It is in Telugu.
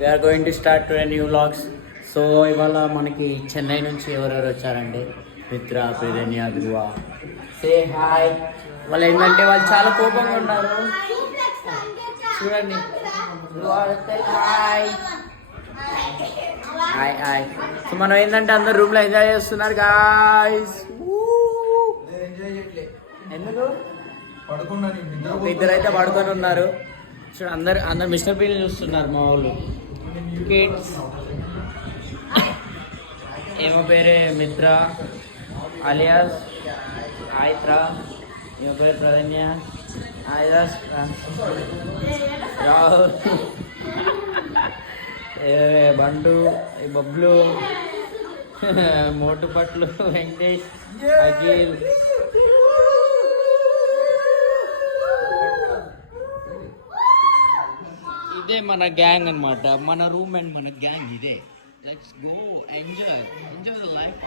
We are going to start two new vlogs. So ఇవాళ మనకి చెన్నై నుంచి ఎవరెవరు వచ్చారండి? మిత్ర, ప్రియరణ్య, ధ్రువ. Say hi. వాళ్ళు ఏంటంటే వాళ్ళు చాలా కోపంగా ఉన్నారు. చూడండి, హాయ్ హాయ్ హాయ్. సో మనం ఏంటంటే అందరు రూమ్ లో ఎంజాయ్ చేస్తున్నారు గాయ్స్. ఎందుకు ఇద్దరు అయితే పడుకొని ఉన్నారు. చూడు, అందరు మిస్టర్ పీని చూస్తున్నారు మా వాళ్ళు. కిడ్స్ ఏమో పేరే మిత్ర అలియాస్ ఆయిత్ర, ఏమో పేరు ప్రధన్య ఆయిరాస్ రాహుల్, బంటు, బబ్లు, మోటుపట్లు, వెంకటేష్, అఖిల్. ఇదే మన గ్యాంగ్ అన్నమాట. మన రూమ్ అండ్ మన గ్యాంగ్ ఇదే. Let's go enjoy the life.